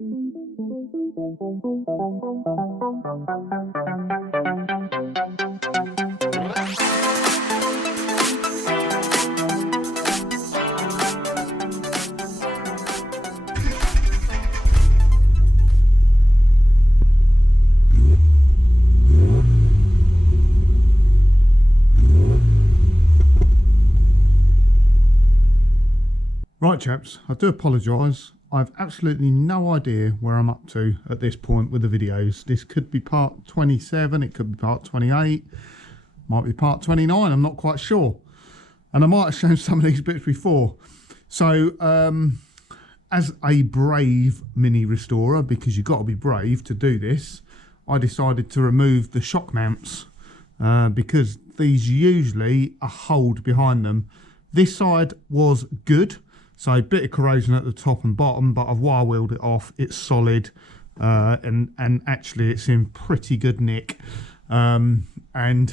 Right chaps, I do apologise. I've absolutely no idea where I'm up to at this point with the videos. This could be part 27, it could be part 28, might be part 29, I'm not quite sure. And I might have shown some of these bits before. So, as a brave mini restorer, because you've got to be brave to do this, I decided to remove the shock mounts because these usually are hold behind them. This side was good. So a bit of corrosion at the top and bottom, but I've wire wheeled it off. It's solid, and actually it's in pretty good nick. And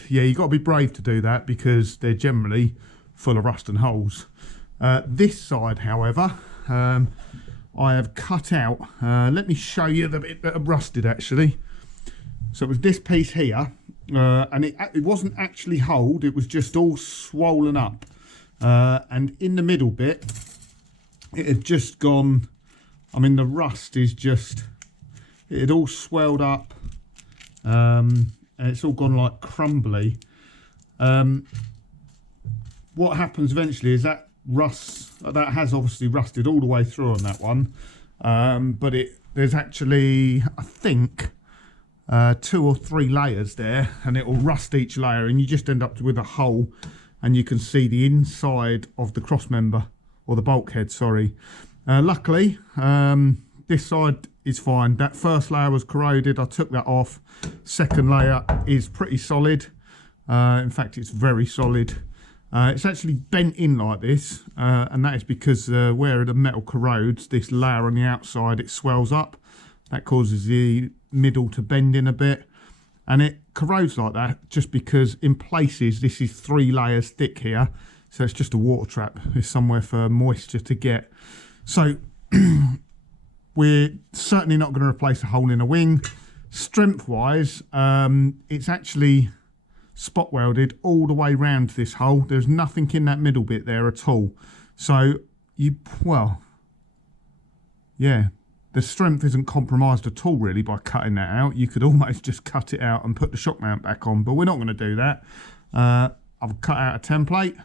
yeah, you've got to be brave to do that because they're generally full of rust and holes. This side, however, I have cut out. Let me show you the bit that are rusted actually. So it was this piece here, and it wasn't actually holed. It was just all swollen up, and in the middle bit, it had just gone, I mean the rust is just, it had all swelled up, and it's all gone like crumbly. What happens eventually is that rust, that has obviously rusted all the way through on that one, but there's actually, I think, 2 or 3 layers there, and it will rust each layer and you just end up with a hole, and you can see the inside of the cross member, or the bulkhead, sorry. Luckily, this side is fine. That first layer was corroded, I took that off. Second layer is pretty solid. In fact, it's very solid. It's actually bent in like this, and that is because where the metal corrodes, this layer on the outside, it swells up. That causes the middle to bend in a bit, and it corrodes like that just because in places this is 3 layers thick here. So it's just a water trap. It's somewhere for moisture to get. So we're certainly not going to replace a hole in a wing. Strength wise, it's actually spot welded all the way round this hole. There's nothing in that middle bit there at all. So well, yeah, the strength isn't compromised at all really by cutting that out. You could almost just cut it out and put the shock mount back on, but we're not going to do that. I've cut out a template.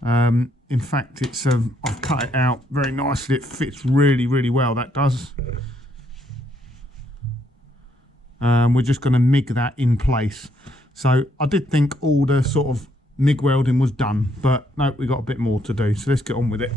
In fact, it's I've cut it out very nicely. It fits really well, that does. We're just going to MIG that in place. So I did think all the sort of MIG welding was done, but no, we got a bit more to do, so let's get on with it.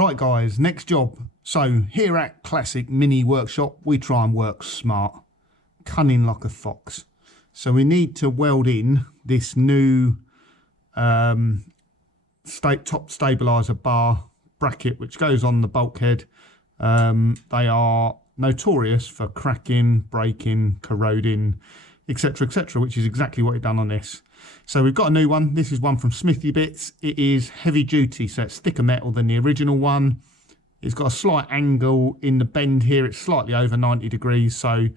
Right guys, next job. So here at Classic Mini Workshop, we try and work smart, cunning like a fox. So we need to weld in this new top stabiliser bar bracket, which goes on the bulkhead. They are notorious for cracking, breaking, corroding, etc, etc, which is exactly what we've done on this. So we've got a new one. This is one from Smithy Bits. It is heavy duty, so it's thicker metal than the original one. It's got a slight angle in the bend here. It's slightly over 90 degrees, so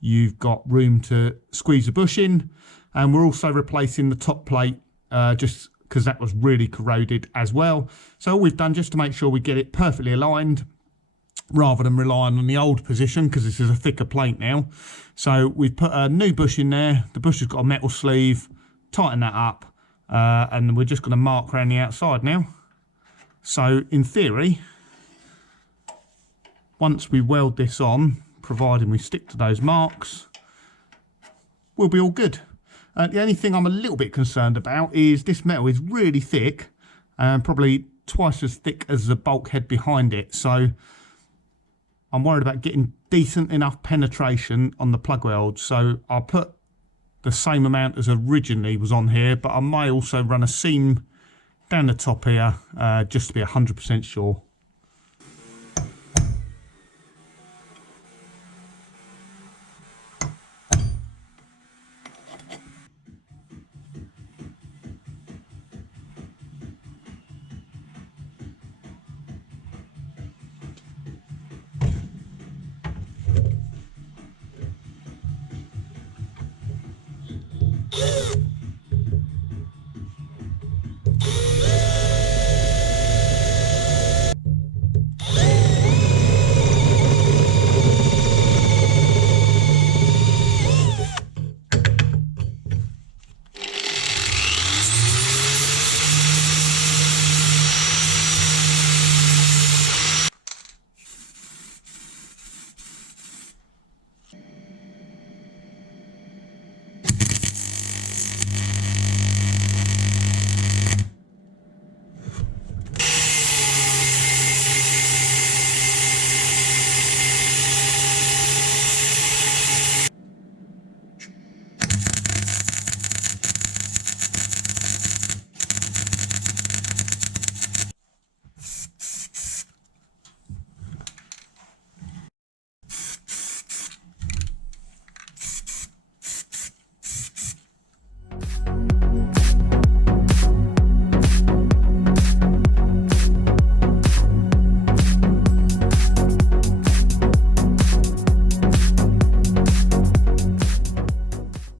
you've got room to squeeze a bush in. And we're also replacing the top plate just because that was really corroded as well. So all we've done, just to make sure we get it perfectly aligned, rather than relying on the old position, because this is a thicker plate now. So we've put a new bush in there. The bush has got a metal sleeve. Tighten that up, and we're just going to mark around the outside now. So in theory, once we weld this on, providing we stick to those marks, we'll be all good. The only thing I'm a little bit concerned about is this metal is really thick, and probably twice as thick as the bulkhead behind it. So I'm worried about getting decent enough penetration on the plug weld. So I'll put the same amount as originally was on here, but I may also run a seam down the top here just to be 100% sure.